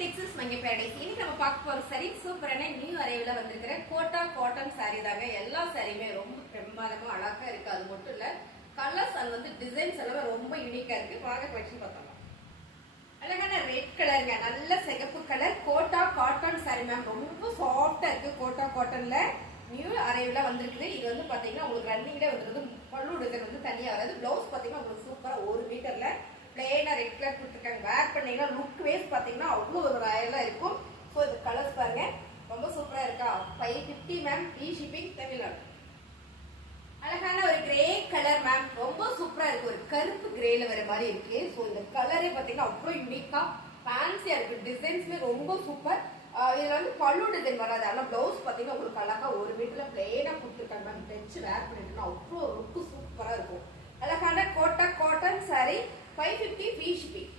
Texas மங்கை paradise. இன்னைக்கு நம்ம பார்க்க போற சாரி சூப்பரான நியூ அரைவ்ல வந்திருக்கிற கோட்டா காட்டன் சாரி தாங்க. எல்லா சாரியுமே ரொம்ப பிரமாதமா அழகா இருக்கு. அது மட்டும் இல்ல, கலர்ஸ் அது வந்து டிசைன்ஸ் எல்லாம் ரொம்ப யூனிக்கா இருக்கு. வாங்க கலெக்ஷன் பார்த்தலாம். அழகான ரெட் கலருங்க, நல்ல சிகப்பு colour Kota cotton sari ma'am. ரொம்ப சாஃப்டா இருக்கு. கோட்டா காட்டன்ல நியூ அரைவ்ல வந்திருக்குது. இது வந்து பாத்தீங்கன்னா உங்களுக்கு ரன்னிங்ல வந்துருக்கு. பல்லு டிசைன் வந்து தனியா வராது. பிளவுஸ் பாத்தீங்கன்னா உங்களுக்கு சூப்பரா 1 மீட்டர்ல பிளேனா ரெட் கலர் கொடுத்துருக்காங்க. வேர் பண்ணீங்கன்னா லுக் வைஸ் பாத்தீங்கன்னா அவ்வளவு ஒரு ராயலா இருக்கும். ஸோ இது கலர்ஸ் பாருங்க, ரொம்ப சூப்பரா இருக்கா. 550 மேம், ஃப்ரீ ஷிப்பிங், தமிழ்நாடு. அழகான ஒரு கிரே கலர் மேம், ரொம்ப சூப்பரா இருக்கு. ஒரு கருப்பு கிரேல வர மாதிரி இருக்கு. ஸோ இந்த கலரே பாத்தீங்கன்னா அவ்வளவு யூனிக்கா ஃபேன்சியா இருக்கு. டிசைன்ஸ்மே ரொம்ப சூப்பர். இதுல வந்து பல்லு டிசைன் வராது. ஆனா பிளவுஸ் பாத்தீங்கன்னா உங்களுக்கு அழகா 1 மீட்டர்ல பிளேனா கொடுத்துருக்காங்க மேம். தைச்சு வேர் பண்ணிட்டு அவ்வளோ லுக்கு சூப்பரா இருக்கும். அழகான Kota cotton sari 550 free shipping.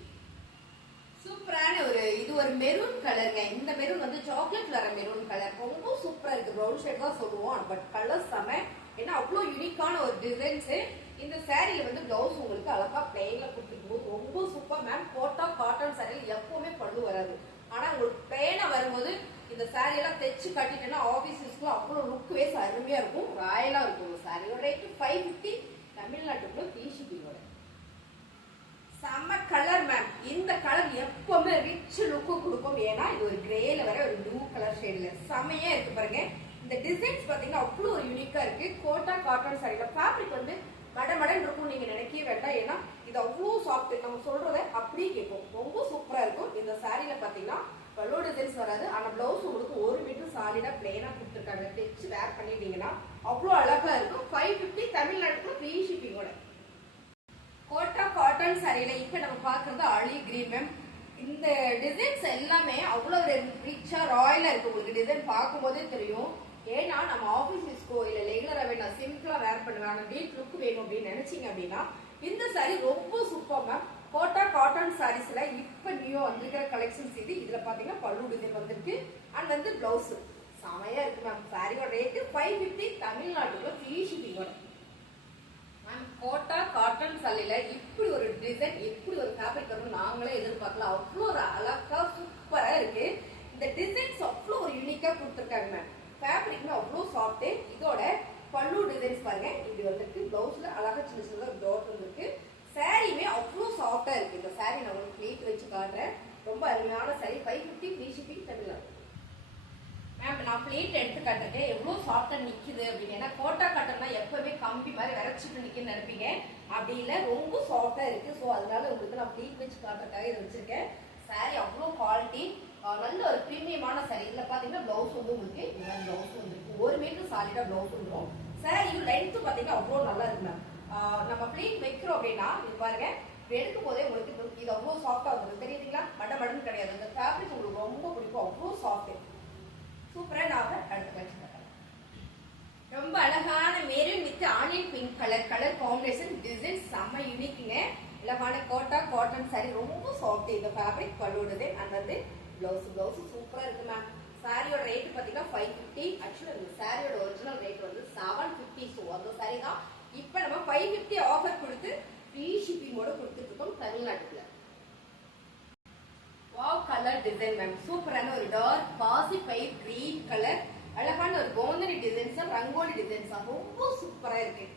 சூப்பரான ஒரு இது ஒரு மெரூன் கலருங்க. இந்த மெரூன் வந்து சாக்லேட் வர மெரூன் கலர், ரொம்ப சூப்பரா இருக்கு. ப்ரௌன் ஷேட் தான் சொல்லுவோம், பட் கலர் செம. ஏன்னா அவ்வளோ யூனிக்கான ஒரு டிசைன்ஸ். இந்த சாரியில வந்து பிளவுஸ் உங்களுக்கு அழகா பிளெயின்ல கொடுத்துருக்கும் போது ரொம்ப சூப்பர் மேம். கோட்டா காட்டன் சாரியில் எப்பவுமே பல்லு வராது. ஆனா உங்களுக்கு பிளெயினா வரும்போது இந்த சாரி எல்லாம் தைச்சு கட்டிட்டேன்னா ஆபீஸ் யூஸ்க்குள்ள அவ்வளோ லுக் வைஸ் அருமையா இருக்கும், ராயலா இருக்கும். சாரியோட ரேட் 550, தமிழ்நாட்டுக்குள்ள ஃப்ரீ ஷிப்பிங்கோட. செம்ம கலர் மேம். இந்த கலர் எப்பவுமே ரிச் லுக்கு கொடுக்கும். ஏன்னா இது ஒரு கிரேல வர ஒரு ப்ளூ கலர் ஷேட்ல செம்மையா இருக்கு பாருங்க. இந்த டிசைன்ஸ் பாத்தீங்கன்னா அவ்வளவு ஒரு யூனிக்கா இருக்கு. கோட்டா காட்டன் சாரியில ஃபேப்ரிக் வந்து மடமடன் இருக்கும் நீங்க நினைக்கவே வேண்டாம். ஏன்னா இது அவ்வளவு சாஃப்ட், நம்ம சொல்றத அப்படியே கேட்கும். ரொம்ப சூப்பரா இருக்கும். இந்த சாரியில பாத்தீங்கன்னா பல்லு டிசைன்ஸ் வராது. ஆனா பிளவுஸ் உங்களுக்கு 1 மீட்டர் சாலிடா பிளேனா கொடுத்துருக்காங்க. தைச்சு வேர் பண்ணிட்டீங்கன்னா அவ்வளவு அழகா இருக்கும். 550, தமிழ்நாட்டுக்குள்ள ஃப்ரீ ஷிப்பிங்கோட. கோட்டா காட்டன் சாரியில இப்ப நம்ம பாக்குறது அழி கிரீன் மேம். இந்த டிசைன்ஸ் எல்லாமே அவ்வளவு ஒரு ரிச்சா ராயலா இருக்கு. உங்களுக்கு டிசைன் பார்க்கும் போதே தெரியும். ஏன்னா நம்ம ஆபீஸ் யூஸ்க்கோ இல்ல ரெகுலரா வேணும், சிம்பிளா வேர் பண்ணுவாங்க, நீட் லுக் வேணும் அப்படின்னு நினைச்சீங்க அப்படின்னா இந்த சாரி ரொம்ப சூப்பர் மேம். கோட்டா காட்டன் சாரீஸ்ல இப்ப நியூ வந்திருக்கிற கலெக்ஷன்ஸ் இது. இதுல பாத்தீங்கன்னா பல்லு டிசைன் வந்திருக்கு அண்ட் வந்து பிளவுஸ் செமையா இருக்கு மேம். சாரியோட ரேட் 550, தமிழ்நாட்டுக்குள்ள ஃப்ரீ ஷிப்பிங்கோட. கோட்டா காட்டன் சாரியில இப்படி ஒரு டிசைன், இப்படி ஒரு ஃபேப்ரிக் வரும் நாங்களே எதிர்பார்க்கலாம். அவ்வளோ ஒரு அழகா சூப்பரா இருக்கு. இந்த டிசைன்ஸ் அவ்வளோ ஒரு யூனிக்கா கொடுத்துருக்காங்க மேம். ஃபேப்ரிக்மே அவ்வளோ சாஃப்ட். இதோட பல்லு டிசைன்ஸ் பாருங்க இப்படி வந்துருக்கு. பிளவுஸ்ல அழகா சின்ன சின்னதா டாட் வந்துருக்கு. சாரியுமே அவ்வளோ சாஃப்டா இருக்கு. இந்த சாரி நான் உங்களுக்கு பிளேட் வச்சு காட்டுறேன். ரொம்ப அருமையான sorry. 550, free shipping, Tamil Nadu. Ma'am நான் பிளேட் எடுத்து காட்டுறேன் எவ்வளவு சாஃப்டா நிக்குது அப்படின்னு. ஏன்னா கோட்டா காட்டன்னா எப்பவுமே கம்பி மாதிரி விரைச்சிட்டு நிக்குன்னு நினைப்பீங்க. அப்படி இல்லை, ரொம்ப சாஃப்டா இருக்கு. ஸோ அதனால உங்களுக்கு நான் பிளேட் வச்சு காட்டுறதுக்காக இதை வச்சிருக்கேன். சாரி அவ்வளோ குவாலிட்டி, நல்ல ஒரு பிரீமியமான சாரி. இதுல பாத்தீங்கன்னா பிளவுஸ் வந்து உங்களுக்கு பிளவுஸ் வந்துருக்கு. 1 மீட்டர் சாலிடா பிளவுஸ் வந்துடும். சாரியும் லென்த் பாத்தீங்கன்னா அவ்வளோ நல்லா இருக்கு மேம். நம்ம பிளேட் வைக்கிறோம் அப்படின்னா இது பாருங்க, எடுக்கும் போதே உங்களுக்கு இது அவ்வளோ சாஃப்டா வந்துடும். தெரியுதுங்களா? மடன்னு கிடையாது. இந்த ஃபேப்ரிக் உங்களுக்கு ரொம்ப பிடிக்கும். அவ்வளோ சாஃப்ட், சூப்பரா. நாம அடுத்த கலெக்ஷன் பார்க்கலாம். ரொம்ப அழகான maroon with onion pink colour combination. Design செம்ம யூனிக்குங்க. அழகான கோட்டா காட்டன் சாரி, ரொம்ப சாஃப்ட். இந்த ஃபேப்ரிக் பல்லோடுது அண்ட் வந்து பிளவுஸ் சூப்பரா இருக்கு மேம். சாரியோட ரேட் பாத்தீங்கன்னா 550. ஆக்சுவலா இந்த சாரியோட ஒரிஜினல் ரேட் வந்து 750. ஸோ அந்த சாரி தான் இப்ப நம்ம 550 ஆஃபர் கொடுத்து ஃப்ரீ ஷிப்பிங்கோட கொடுத்துட்டு இருக்கோம், தமிழ்நாட்டுல. Wow colour design ma'am. சூப்பரான ஒரு டார்க் பாசி பயிர் கிரீன் கலர். அழகான ஒரு கோந்தரி டிசைன்ஸ், ரங்கோலி டிசைன்ஸ் ரொம்ப சூப்பரா இருக்கு.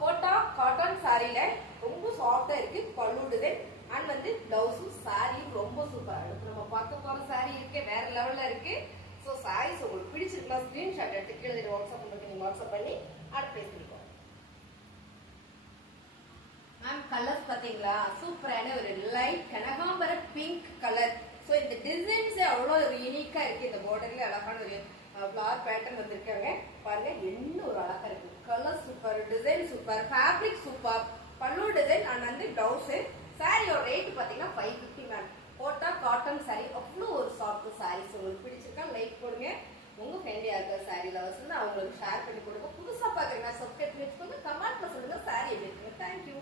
கோட்டா காட்டன் சாரியில ரொம்ப சாஃப்டா இருக்கு. பல்லு டிசைன் அண்ட் வந்து பிளவுஸும் சாரியும் ரொம்ப சூப்பரா. அடுத்து நம்ம பார்க்க போற சாரி இருக்கு, வேற லெவல்ல இருக்கு. ஸோ சாரீஸ் உங்களுக்கு பிடிச்சிருக்கலாம், ஸ்கிரீன்ஷாட் எடுத்து கீழே வாட்ஸ்அப் பண்ணுறது, நீங்க வாட்ஸ்அப் பண்ணி அடுத்து பேசிருக்கோம் மேம். கலர்ஸ் பாத்தீங்களா? சூப்பரான ஒரு லைட் கனகாம்பர பிங்க் கலர். சோ இந்த டிசைன்ஸ் அவ்வளவு ஒரு யூனிக்கா இருக்கு. இந்த பார்டர்ல அழகான ஒரு ஃபிளவர் பேட்டர்ன் வந்திருக்காங்க பாருங்க. என்ன ஒரு அழகா இருக்கு. Colour super, design super, fabric super, பல்லு டிசைன் அண்ட் வந்து பிளவுஸ். சாரியோட ரேட் பாத்தீங்கன்னா 550 மேம். கோட்டா காட்டன் சாரி அவ்வளோ ஒரு சாஃப்ட் சாரீஸ். உங்களுக்கு பிடிச்சிருக்கா லைக் போடுங்க. உங்க ஃப்ரெண்ட் யாருக்கா சாரி லவர்ஸ் அவங்களுக்கு ஷேர் பண்ணி கொடுங்க. புதுசா பாக்குறீங்கன்னா சப்ஸ்கிரைப் பண்ணி வச்சுக்கோங்க. கமெண்ட்ல சொல்லுங்க சாரி எப்படி இருக்குங்க. தேங்க்யூ.